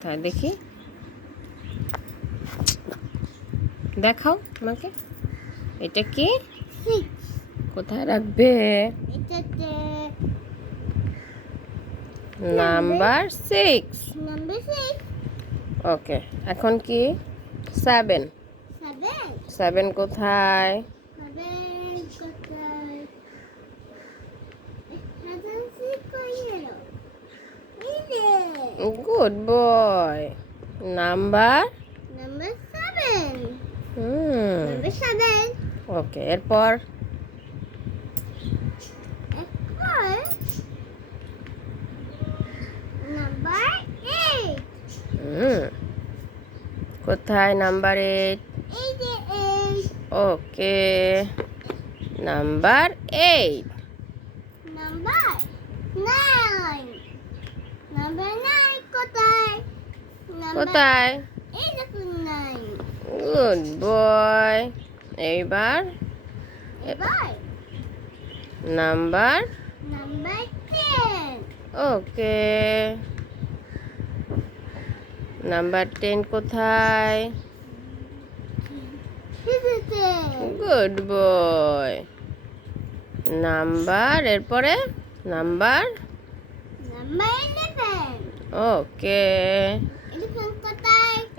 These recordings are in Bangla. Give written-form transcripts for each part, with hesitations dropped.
তাই দেখি, দেখাও আমাকে। এটা কি? কোথায় রাখবে? নাম্বার 6। ওকে, এখন কি? 7। 7 কোথায়? Good boy. নাম্বার ওকে, এরপর কোথায় নাম্বার 8? ওকে, নাম্বার 8। কোথায়? Good boy. এইবার নাম্বার ওকে, নাম্বার 10 কোথায়? Good boy. নাম্বার এরপরে নাম্বার ওকে,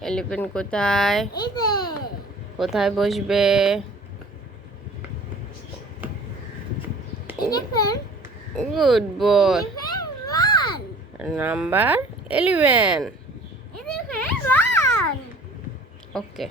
এলিফ্যান্ট কোথায়? কোথায় বসবে? Good boy. নাম্বার 11। ওকে।